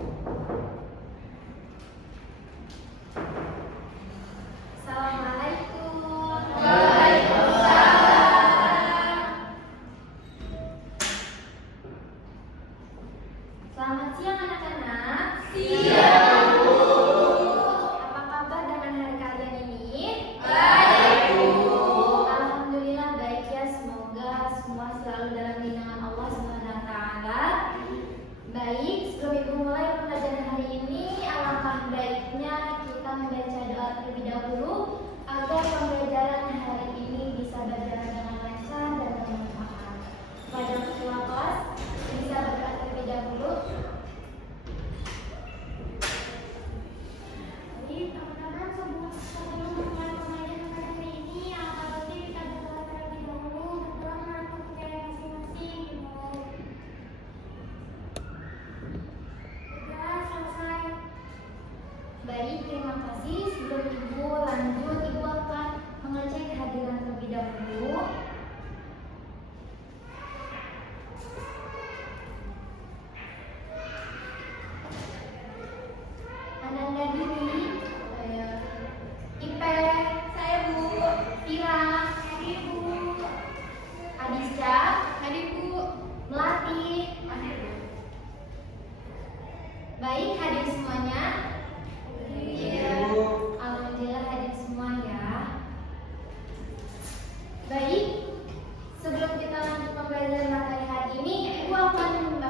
Assalamualaikum. Selamat siang anak-anak. Siang, Bu. Apa kabar dengan hari kalian ini? Baik, Bu. Alhamdulillah baik ya. Semoga semua selalu dalam lindungan Allah SWT. Baik, sebelum Ibu mulai pembelajaran hari ini, alangkah baiknya kita membaca doa terlebih dahulu agar pembelajaran hari ini bisa berjalan dengan lancar dan bermanfaat. Kepada ketua kelas bisa berdoa terlebih dahulu. Jadi teman-teman sebelum memulai pembelajaran pada hari ini, alangkah baiknya kita berdoa terlebih dahulu, berdoa menurut kepercayaan masing-masing gitu. Sudah selesai. Baik, terima kasih. Sebelum Ibu lanjut, Ibu akan mengecek hadiran terlebih dahulu. Ananda Dini, Ipe, saya Bu, Tira, Jadi Bu, Adisca, Adik, Bu. Melati. Baik, hadir semuanya. Iya. Alhamdulillah hadir semua ya. Baik, sebelum kita lanjut pembelajaran materi hari ini, Ibu akan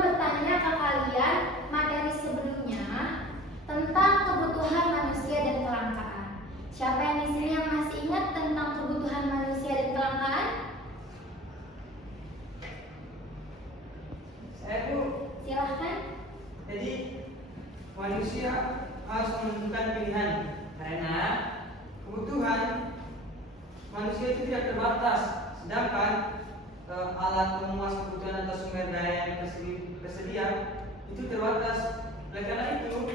bertanya ke kalian materi sebelumnya tentang kebutuhan manusia dan kelangkaan. Siapa yang di sini yang masih ingat tentang kebutuhan manusia dan kelangkaan? Saya, Bu. Silahkan. Jadi manusia harus menentukan pilihan karena kebutuhan manusia itu tidak terbatas, sedangkan alat pemenuhan kebutuhan atau sumber daya yang tersedia itu terbatas. Oleh karena itu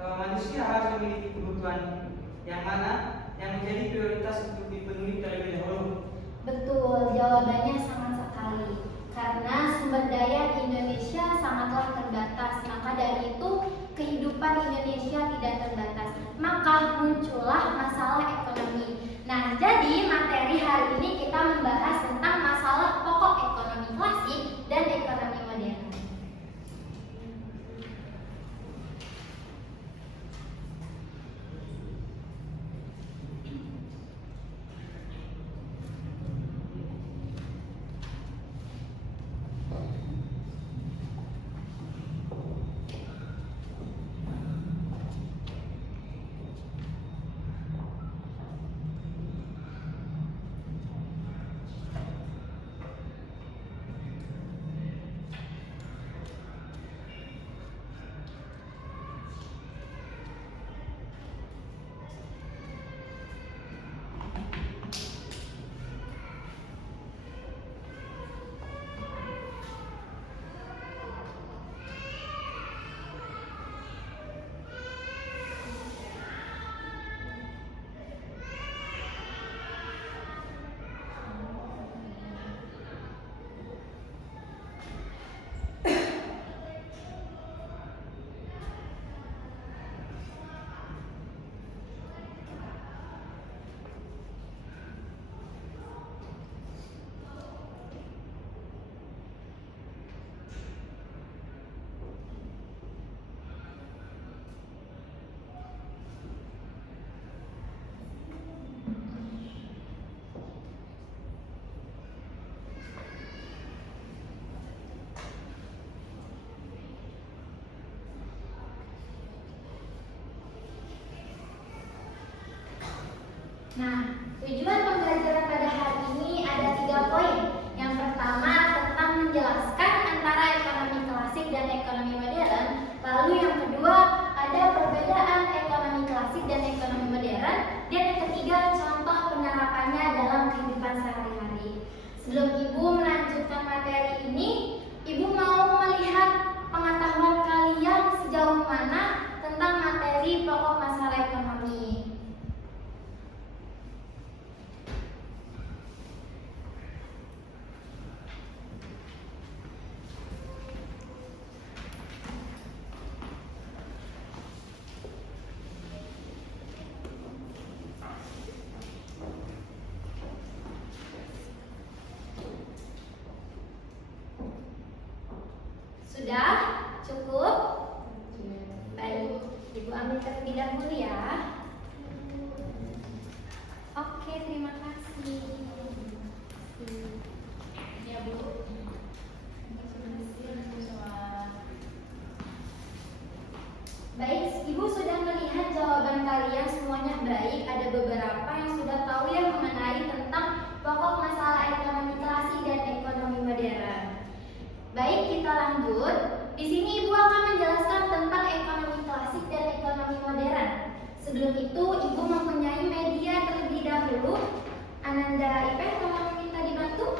manusia harus memiliki kebutuhan yang mana yang menjadi prioritas untuk dipenuhi terlebih dahulu. Betul, jawabannya sangat sekali. Karena sumber daya di Indonesia sangatlah terbatas, maka dari itu kehidupan Indonesia tidak terbatas. Maka muncullah masalah ekonomi. Nah, jadi materi hari ini kita membahas tentang masalah pokok ekonomi klasik dan ekonomi modern. Nah, tujuan pembelajaran pada hari ini ada 3 poin. Yang pertama tentang menjelaskan antara ekonomi klasik dan ekonomi modern. Lalu yang kedua ada perbedaan ekonomi klasik dan ekonomi modern. Dan yang ketiga contoh penerapannya dalam kehidupan sehari-hari. Sebelum Ibu melanjutkan materi ini, Ibu mau melihat pengetahuan kalian sejauh mana tentang materi pokok masalah ekonomi. dahulu ya. Oke, terima kasih. Ya, Bu. Baik, Ibu sudah melihat jawaban kalian semuanya baik. Ada beberapa yang sudah tahu yang mengenai tentang pokok masalah ekonomi klasik dan ekonomi modern. Baik, kita lanjut. Di sini Ibu akan menjelaskan tentang ekonomi klasik dan ekonomi modern. Sebelum itu, Ibu mempunyai media terlebih dahulu. Ananda Ipeh, tolong minta dibantu.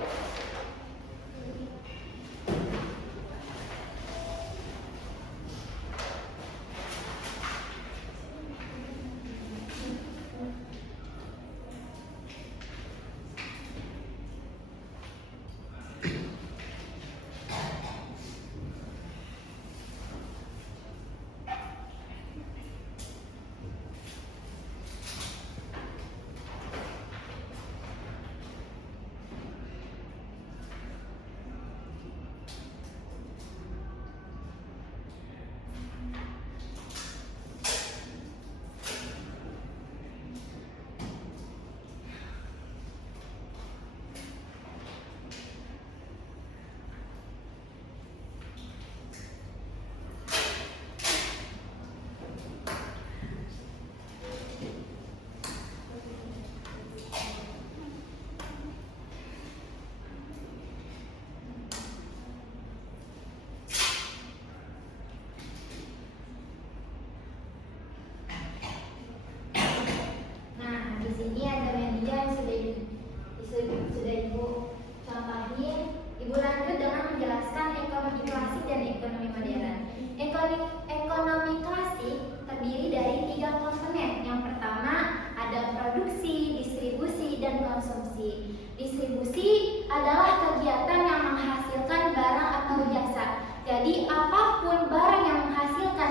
Nah, di sini ada media yang sudah Ibu contohin. Ibu lanjut dengan menjelaskan ekonomi klasik dan ekonomi modern. Ekonomi klasik terdiri dari 3 komponen. Yang pertama ada produksi, distribusi, dan konsumsi. Distribusi adalah kegiatan yang menghasilkan barang atau jasa. Jadi apapun barang yang menghasilkan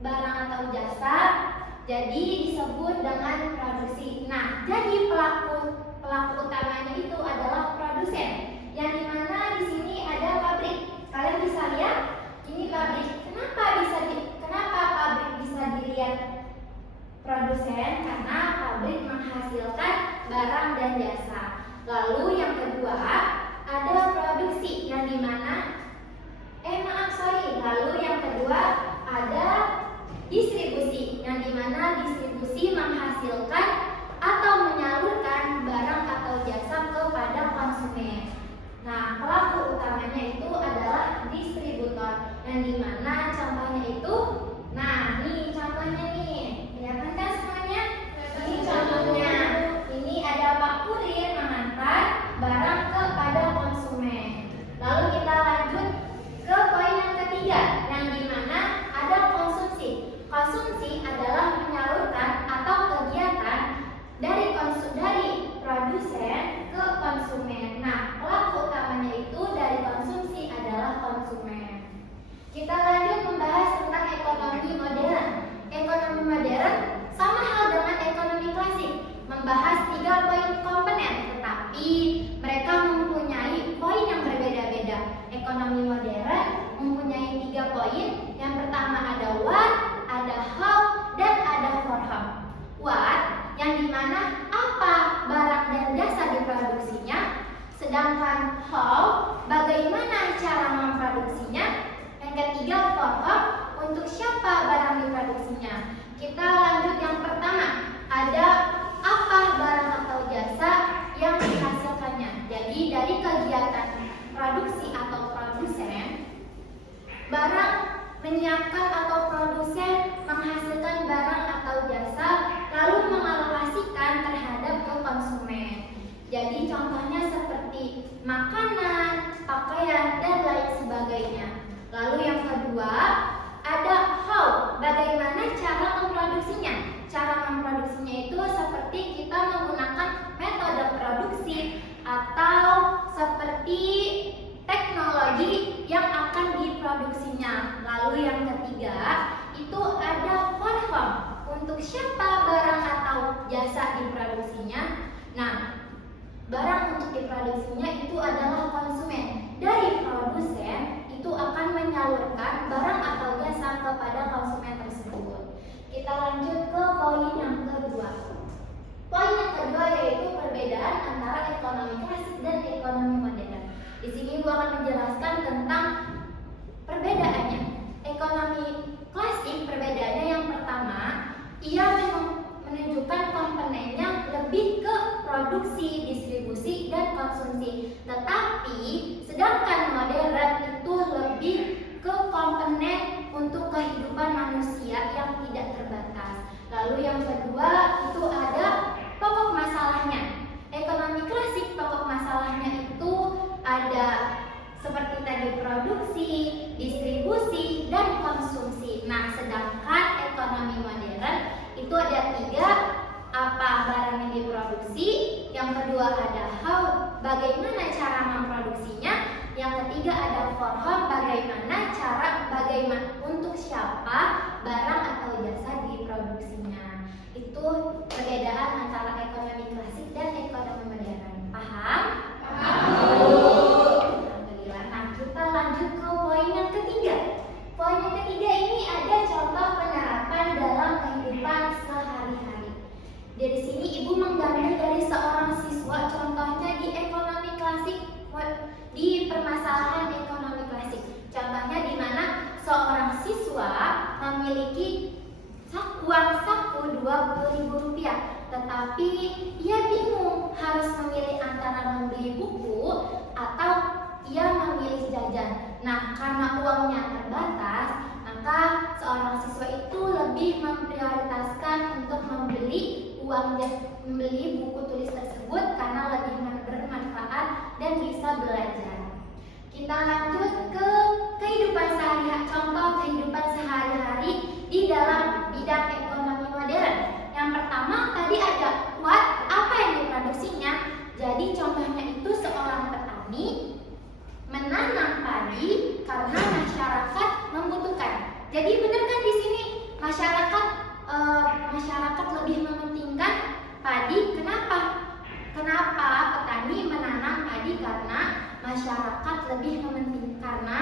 barang atau jasa, jadi disebut dengan produksi. Nah, jadi pelaku utamanya itu adalah produsen, yang dimana di sini ada pabrik. Kalian bisa lihat, ini pabrik. Kenapa pabrik bisa dilihat produsen? Karena pabrik menghasilkan barang dan jasa. Lalu yang kedua ada produksi, yang dimana lalu yang kedua ada distribusi, yang dimana distribusi menghasilkan atau menyalurkan barang atau jasa kepada konsumen. Nah, pelaku utamanya itu adalah distributor, yang dimana contohnya itu, nah ini contohnya nih, kelihatan kan semuanya? Ini contohnya, ini ada Pak Kurir mengantar barang kepada konsumen. Lalu kita lanjut ke poin yang ketiga, yang dimana ada konsumsi. Konsumsi adalah menyalurkan atau kegiatan dari produsen ke konsumen. Nah, pelaku utamanya itu dari konsumsi adalah konsumen. Kita lanjut membahas tentang ekonomi modern. Ekonomi modern sama hal dengan ekonomi klasik, membahas 3 poin komponen, tetapi mereka mempunyai poin yang berbeda-beda. Ekonomi modern mempunyai 3 poin. Yang pertama ada what, ada how, dan ada for how. What, yang dimana apa barang dan jasa diproduksinya, sedangkan how, bagaimana cara memproduksinya. Yang ketiga for how, untuk siapa barang diproduksinya. Kita lanjut yang pertama, ada apa barang atau jasa yang dihasilkannya. Jadi dari kegiatan produksi atau produsen, barang menyiapkan atau produsen menghasilkan barang atau jasa lalu mengalokasikan terhadap ke konsumen. Jadi contohnya seperti makanan, pakaian, dan lain sebagainya. Lalu yang kedua ada how, bagaimana cara memproduksinya. Cara memproduksinya itu seperti kita menggunakan metode produksi atau seperti teknologi yang akan diproduksinya. Lalu yang ketiga itu ada for whom, untuk siapa barang atau jasa diproduksinya. Nah, barang untuk diproduksinya itu adalah konsumen. Dari produsen itu akan menyalurkan barang atau jasa kehidupan manusia yang tidak terbatas. Lalu yang kedua itu ada pokok masalahnya. Ekonomi klasik pokok masalahnya itu ada seperti tadi produksi, distribusi, dan konsumsi. Nah, sedangkan ekonomi modern itu ada 3, apa barang yang diproduksi, yang kedua ada how, bagaimana cara memproduksinya, yang ketiga ada for whom, bagaimana untuk siapa barang atau jasa diproduksinya. Itu perbedaan antara ekonomi klasik dan ekonomi modern. Paham? Alhamdulillah. Nah, kita lanjut ke poin yang ketiga. Poin yang ketiga ini ada contoh penerapan dalam kehidupan sehari-hari. Dari sini ibu menggambar dari seorang siswa, contohnya di ekonomi klasik, di permasalahan ekonomi klasik. Contohnya di mana seorang siswa memiliki uang saku Rp20.000, tetapi ia bingung harus memilih antara membeli buku atau ia memilih jajan. Nah, karena uangnya terbatas, maka seorang siswa itu lebih memprioritaskan untuk membeli buku tulis tersebut karena lebih bermanfaat dan bisa belajar. Kita lanjut ke kehidupan sehari-hari, contoh kehidupan sehari-hari di dalam bidang ekonomi modern. Yang pertama tadi ada apa yang diproduksinya. Jadi contohnya itu seorang petani menanam padi karena masyarakat membutuhkan. Jadi benar kan di sini masyarakat lebih mementingkan padi. Kenapa petani menanam padi? Karena masyarakat lebih mementingkan, karena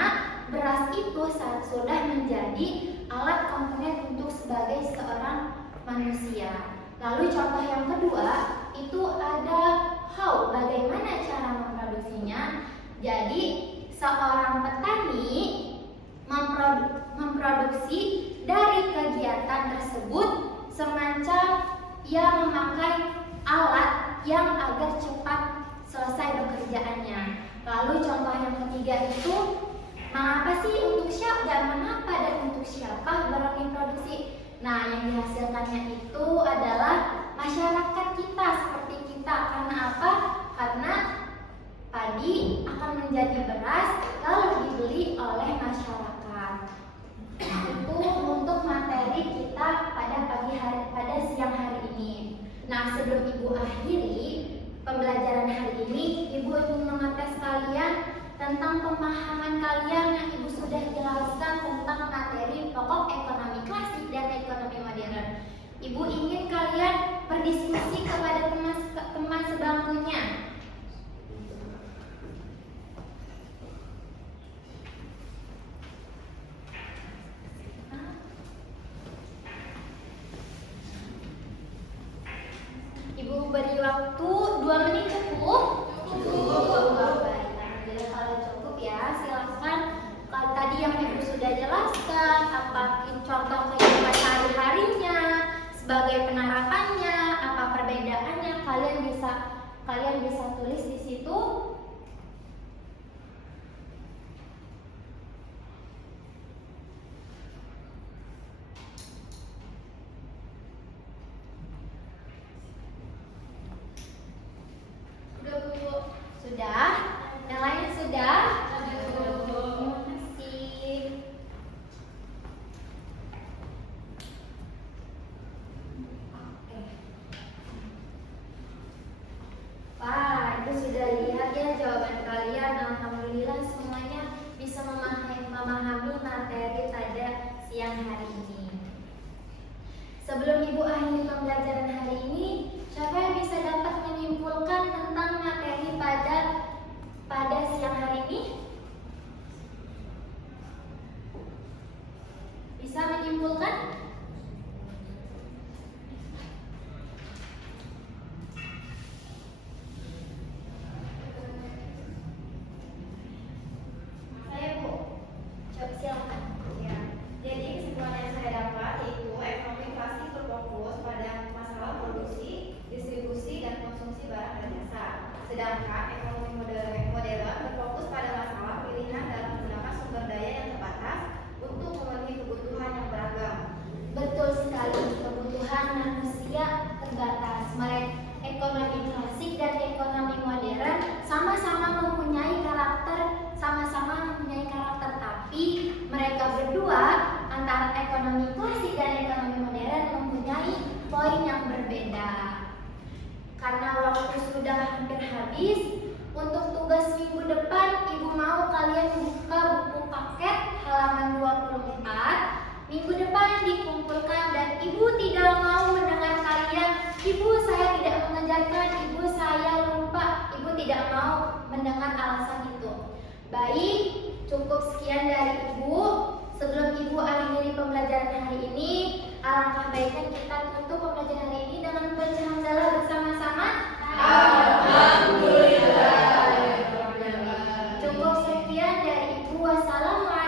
beras itu sudah menjadi alat komponen untuk sebagai seorang manusia. Lalu contoh yang kedua itu ada how, bagaimana cara memproduksinya. Jadi seorang petani memproduksi dari kegiatan tersebut semacam ia memakai alat yang agar cepat selesai pekerjaannya. Lalu contoh yang ketiga itu mengapa sih, untuk siapa dan mengapa dan untuk siapa barang diproduksi. Nah, yang dihasilkannya itu adalah masyarakat kita, seperti kita. Karena apa? Karena padi akan menjadi beras lalu dibeli oleh masyarakat. Itu untuk materi kita pada siang hari ini. Nah, sebelum ibu akhiri pembelajaran hari ini, ibu ingin mengetes kalian tentang pemahaman kalian yang ibu sudah jelaskan tentang materi pokok ekonomi klasik dan ekonomi modern. Ibu ingin kalian berdiskusi kepada teman sebangkunya. Ibu beri waktu 2 menit cukup? Cukup. Baik, alhamdulillah kalau cukup ya, silakan. Kalau tadi yang ibu sudah jelaskan, apa contoh kehidupan sehari-harinya, sebagai penerapannya, apa perbedaannya, kalian bisa tulis di situ. Sudah? Yang lain sudah? Terima kasih. Oke. Wah, itu sudah lihat ya jawaban kalian. Alhamdulillah semuanya bisa memahami materi pada siang hari ini. Sebelum ibu akhiri pembelajaran hari ini, siapa yang bisa dapat menyimpulkan tentang materi pada siang hari ini? Bisa menyimpulkan? Saya Bu, silakan. Ya, jadi kesimpulan yang saya dapat yaitu ekonomi klasik berfokus pada masalah produksi, distribusi, dan konsumsi barang dan jasa. Sedangkan ekonomi modern berfokus pada masalah pilihan dalam menggunakan sumber daya yang terbatas untuk memenuhi kebutuhan yang berdua antara ekonomi klasik dan ekonomi modern mempunyai poin yang berbeda. Karena waktu sudah hampir habis, untuk tugas minggu depan Ibu mau kalian buka buku paket halaman 24. Minggu depan dikumpulkan dan Ibu tidak mau mendengar kalian, Ibu saya tidak mengajarkan, Ibu saya lupa, Ibu tidak mau mendengar alasan itu. Baik, cukup sekian dari Ibu. Sebelum Ibu akhiri pembelajaran hari ini, alangkah baiknya kita tutup pembelajaran hari ini dengan membaca hamdalah bersama-sama. Alhamdulillah. Cukup sekian dari Ibu. Wassalamualaikum.